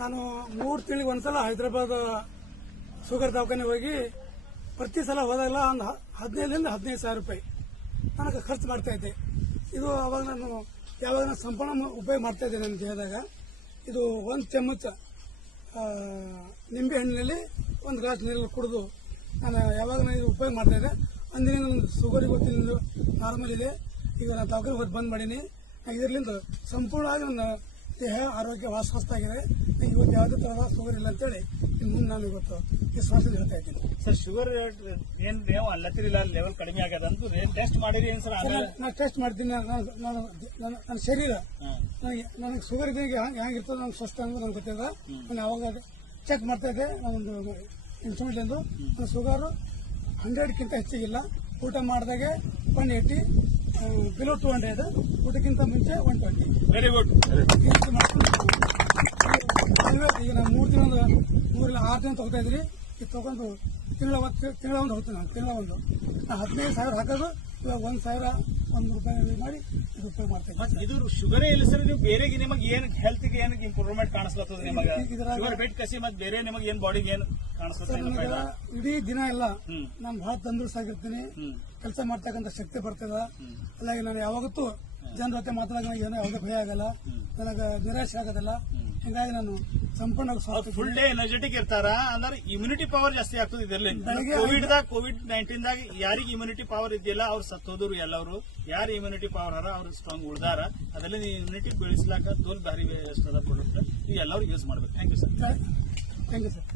ನಾನು 3 ತಿಂಗಳಿಗೆ ಒಂದ್ಸಲ ಹೈದರಾಬಾದ್ ಶುಗರ್ ದವಾಖಾನೆ ಹೋಗಿ ಪ್ರತಿ ಸಲ ಹೋದಾಗಲ್ಲ ಒಂದು 15,000 ರೂಪಾಯಿ ನನಗೆ ಖರ್ಚು ಮಾಡ್ತಾ ಇದ್ದೆ. ಇದು ಅವಾಗ ನಾನು ಯಾವಾಗ ನಾನು ಸಂಪೂರ್ಣ ಉಪಯೋಗ ಮಾಡ್ತಾ ಇದ್ದೆ ನನ್ನ ದೇಹದಾಗ. ಇದು 1 ಚಮಚ ನಿಂಬೆ ಹಣ್ಣಿನಲ್ಲಿ 1 ಗ್ಲಾಸ್ ನೀರಲ್ಲಿ ಕುಡಿದು ನಾನು ಯಾವಾಗ ಇದು ಉಪಯೋಗ ಮಾಡ್ತಾ ಇದ್ದೆ. ಅಂದಿನಿಂದ ನನ್ನ ಶುಗರ್ ಇವತ್ತಿನ ನಾರ್ಮಲ್ ಇದೆ. ಈಗ ನಾನು ದವಾಖಾನೆ ಹೋಗಿ ಬಂದ್ ಮಾಡೀನಿ. ಇದರಿಂದ ಸಂಪೂರ್ಣವಾಗಿ ನನ್ನ ದೇಹ ಆರೋಗ್ಯ ವಾಸ್ತಾಗಿದೆ. ಇವತ್ತು ಯಾವುದೇ ತರಹದ ಶುಗರ್ ಇಲ್ಲ ಅಂತೇಳಿ ಇನ್ನು ಮುಂದೆ ನಾನು ಇವತ್ತು ವಿಶ್ವಾಸದಿಂದ ಹೇಳ್ತಾ ಇದ್ದೀನಿ. ಸರ್ ಶುಗರ್ ಏನ್ ನೀವು ಅಲ್ಲತ್ತಿರಿಲ್ಲ ಲೆವೆಲ್ ಕಡಿಮೆ ಆಗ್ಯದ ಅಂತ ಏನ್ ಟೆಸ್ಟ್ ಮಾಡಿರಿ ಏನ್ ಸರ್? ನಾನು ಟೆಸ್ಟ್ ಮಾಡ್ತೀನಿ. ನನ್ನ ಶರೀರ ನನಗೆ ಶುಗರ್ ಇದ್ದಂಗೆ ಹೆಂಗಿರ್ತದೆ ನನ್ನ ಸ್ವಸ್ಥ ಅಂದ್ರೆ ನನಗೆ ಗೊತ್ತಿಲ್ಲ. ನಾನು ಅವಾಗ ಚೆಕ್ ಮಾಡ್ತಾ ಇದ್ದೆ. ನಾನೊಂದು ಇನ್ಸ್ಟ್ರೂಮೆಂಟ್ ಎಂದು ನನ್ನ ಶುಗರ್ 100ಕ್ಕಿಂತ ಹೆಚ್ಚಿಗಿಲ್ಲ. ಊಟ ಮಾಡಿದಾಗೆ 180, ಬಿಲೋ 200, ಊಟಕ್ಕಿಂತ ಮುಂಚೆ 120. Very good. ಈಗ ನಾನು 3 ತಿಂಗಳ 6 ದಿನ ತಗೋತಾ ಇದ್ರಿ. ಇದು ತಗೊಂಡು ತಿಂಗಳ ಒಂದು ಹೋಗ್ತೀನಿ. ನಾನು ತಿಂಗಳ ಒಂದು 15,000 ಹಾಕೋದು ಇವಾಗ 1,001 ರೂಪಾಯಿ ಮಾಡಿ ಇದು ಉಪಯೋಗ ಮಾಡ್ತಾ ಇದ್ದೀನಿ. ಇದು ಶುಗರೇ ಇಲ್ಲ ಸರ್. ನೀವು ಬೇರೆ ನಿಮಗೆ ಏನ್ ಹೆಲ್ತ್ ಗೆ ಏನ್ ಇಂಪ್ರೂವ್ಮೆಂಟ್ ಕಾಣಿಸ್ಲತ್ತದ ನಿಮಗೆ? ಶುಗರ್ ಬೆಟ್ ಕಸಿ ಮತ್ತೆ ಬೇರೆ ನಿಮಗೆ ಏನ್ ಬಾಡಿಗೆ ಏನ್ ಕಾಣಿಸ್ಲತ್ತದ? ಇಡೀ ದಿನ ಎಲ್ಲ ನಾನು ಬಹಳ ತಂದೂರಿಸ್ ಆಗಿರ್ತೀನಿ. ಕೆಲಸ ಮಾಡ್ತಕ್ಕಂಥ ಶಕ್ತಿ ಬರ್ತದ. ಅಲ್ಲಾಗಿ ನಾನು ಯಾವಾಗತ್ತೂ ಜನರ ಜೊತೆ ಮಾತಾಡೋಕೆ ಏನೋ ಯಾವುದೇ ಭಯ ಆಗಲ್ಲ. ನನಗೆ ನಿರಾಶೆ ಆಗೋದಿಲ್ಲ. ಹಿಂಗಾಗಿ ನಾನು ಸಂಪೂರ್ಣ ಫುಲ್ ಡೇ ಎನರ್ಜೆಟಿಕ್ ಇರ್ತಾರ. ಅಂದ್ರೆ ಇಮ್ಯುನಿಟಿ ಪವರ್ ಜಾಸ್ತಿ ಆಗ್ತದೆ ಇದರಲ್ಲಿ. ಕೋವಿಡ್-19 ದಾಗ ಯಾರಿಗೆ ಇಮ್ಯುನಿಟಿ ಪವರ್ ಇದೆಯಲ್ಲ ಅವ್ರು ಸತ್ತೋದ್ರು ಎಲ್ಲವರು. ಯಾರು ಇಮ್ಯುನಿಟಿ ಪವರ್ ಅರ ಅವ್ರು ಸ್ಟ್ರಾಂಗ್ ಉಳ್ದಾರ. ಅದರಲ್ಲಿ ಇಮ್ಯುನಿಟಿ ಬೆಳೆಸಲಾಕ ತೋಲ್ ಭಾರಿ ಪ್ರಾಡಕ್ಟ್ ನೀವು ಎಲ್ಲರೂ ಯೂಸ್ ಮಾಡ್ಬೇಕು. Thank you sir. Thank you sir.